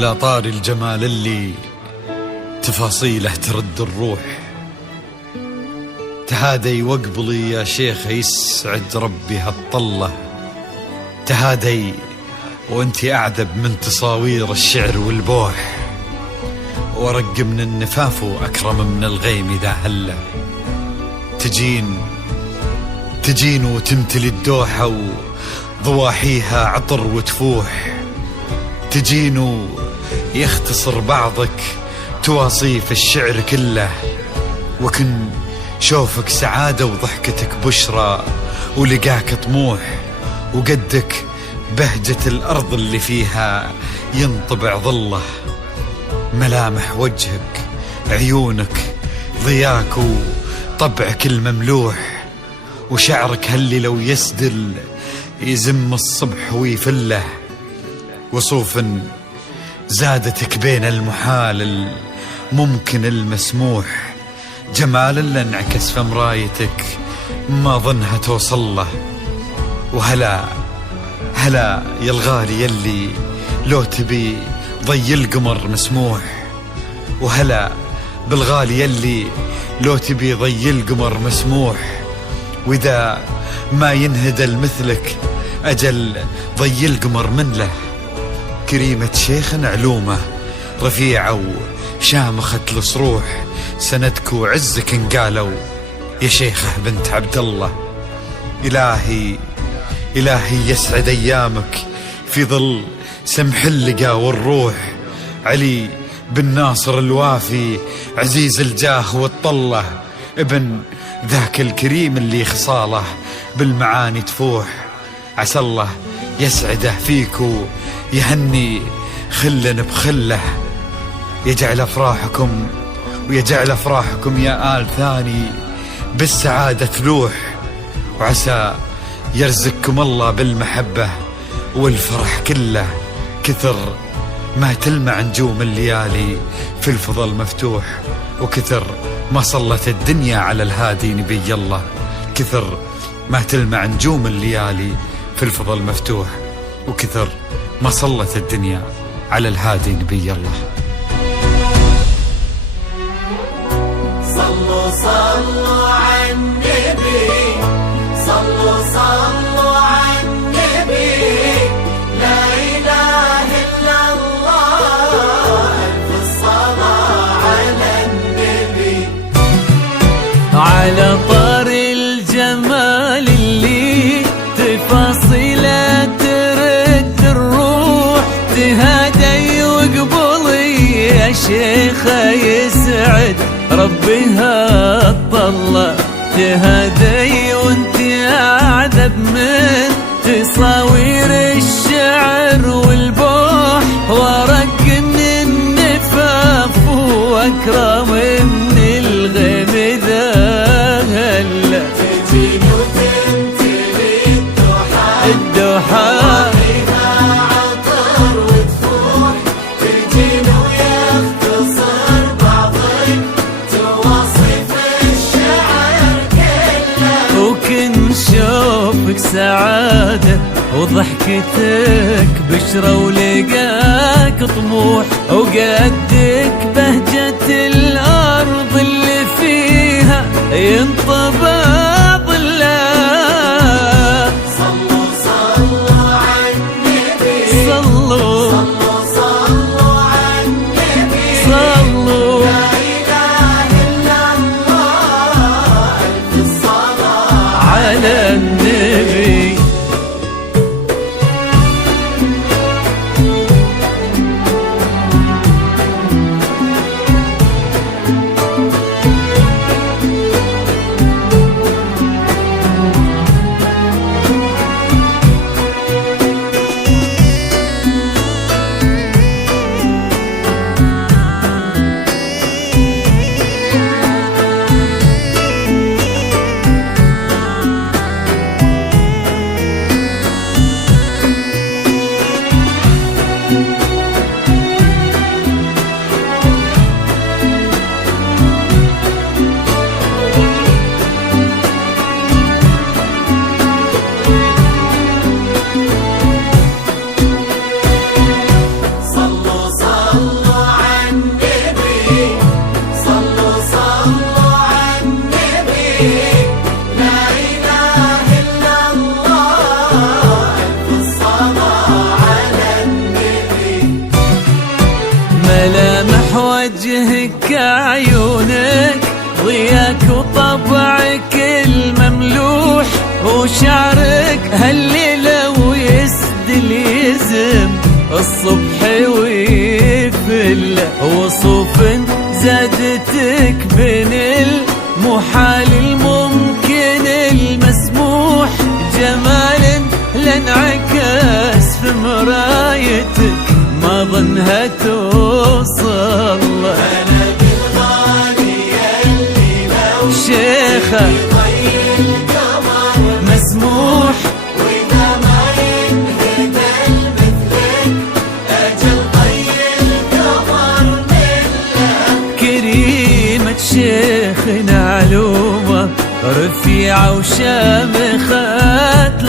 على طار الجمال اللي تفاصيله ترد الروح، تهادي واقبلي يا شيخ يسعد ربي هالطلة، تهادي وانتي أعذب من تصاوير الشعر والبوح، ورق من النفاف وأكرم من الغيم إذا هله، تجين وتمتلي الدوحة وضواحيها عطر وتفوح، تجين ويختصر بعضك تواصيف الشعر كله، وكن شوفك سعادة وضحكتك بشرى ولقاك طموح، وقدك بهجة الأرض اللي فيها ينطبع ظله، ملامح وجهك عيونك ضياك وطبعك المملوح، وشعرك هاللي لو يسدل يزم الصبح ويفله، وصوف زادتك بين المحال الممكن المسموح، جمال اللي انعكس في مرايتك ما ظنها توصل له، وهلا يا الغالي يلي لو تبي ضي القمر مسموح، وهلا بالغالي يلي لو تبي ضي القمر مسموح، وإذا ما ينهدل مثلك أجل ضي القمر من له، كريمة شيخ علومه رفيعة وشامخة الصروح، سندك وعزك انقالوا يا شيخة بنت عبد الله، إلهي يسعد أيامك في ظل سمح اللقا والروح، علي بن ناصر الوافي عزيز الجاه والطلة، ابن ذاك الكريم اللي خصاله بالمعاني تفوح، عسى الله يسعده فيك ويهني خلا بخله، يجعل أفراحكم يا آل ثاني بالسعادة تلوح، وعسى يرزقكم الله بالمحبة والفرح كله، كثر ما تلمع نجوم الليالي في الفضل مفتوح، وكثر ما صلت الدنيا على الهادي نبي الله، كثر ما تلمع نجوم الليالي في الفضل مفتوح، وكثر ما صلت الدنيا على الهادي نبي الله. صلوا على النبي، صلوا على النبي، لا إله إلا الله، ألف الصلاة على النبي. على طار الجمال اللي تفاصيله ترد الروح، تهادي وقبلي يا شيخة يسعد ربي هالطلة، تهادي وانت أعذب من تصاوير الشعر والبوح، ورق من النفاف وأكرم من الغيم ذا هلا، تجين وتمتلي الدوحة عطر وتفوح، تجين ويختصر بعضك تواصف الشعر كله، وكن شوفك سعادة وضحكتك بشرى ولقاك طموح، وقدك بهجة الأرض اللي فيها ينطبع ظله. صلوا على النبي، صلوا على النبي، صلوا لا إله إلا الله، ألف الصلاة على النبي. وشعرك هالليلة ويسدل يزم الصبح ويفل وصوف زادتك بين المحال الممكن المسموح جمال لانعكس في مرايتك ما ظنها توصل أنا بالغالي اللي لو شيخة ضي القمر مسموح وإذا ما ينهدى مثلك أجل ضي القمر مله كريمة شيخنا علومة رفيعة وشامخة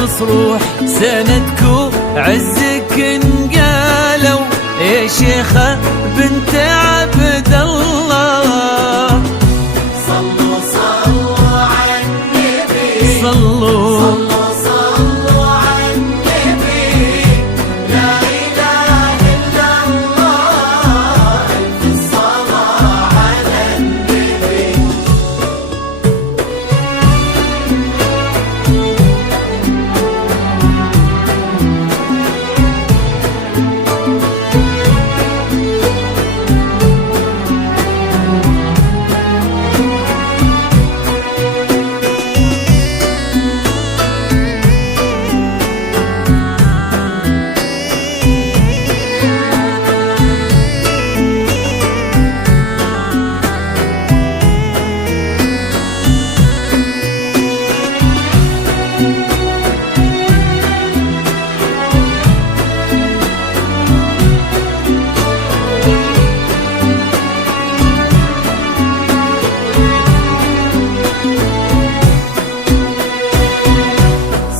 الصروح سندكو عزك انقالوا يا شيخة بنت عبد الله صلوا صلوا على النبي صلوا صلوا على النبي لا إله إلا الله ألف الصلاة على النبي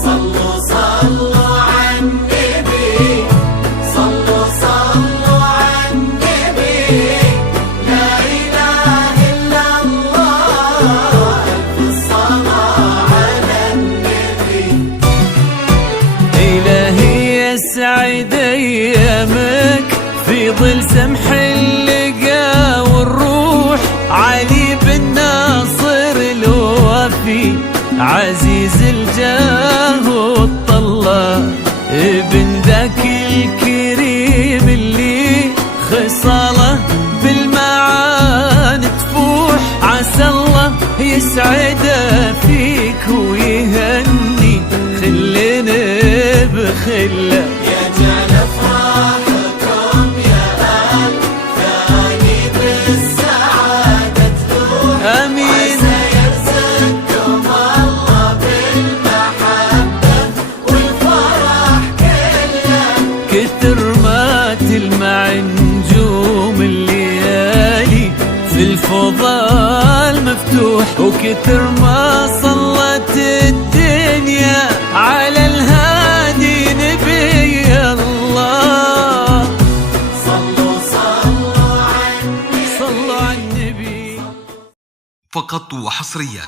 صلوا صلوا على النبي صلوا صلوا على النبي لا إله إلا الله ألف الصلاة على النبي إلهي يسعد أيامك في ظل سمح اللقا والروح علي بن ناصر الوفي عزيز الجاه والطلة ابن ذاك الكريم اللي خصاله بالمعاني تفوح عسى الله يسعده فيك ويهني خلنا بخله يجعل أفراحكم يا أهل ثاني بالسعادة تلوح آمين سيرزقكم الله بالمحبة والفرح كله كتر ما تلمع نجوم الليالي في الفضاء مفتوح وكتر ما صلت الدنيا على الهادي نبي الله صلوا صلوا على النبي صلوا على النبي فقط وحصريا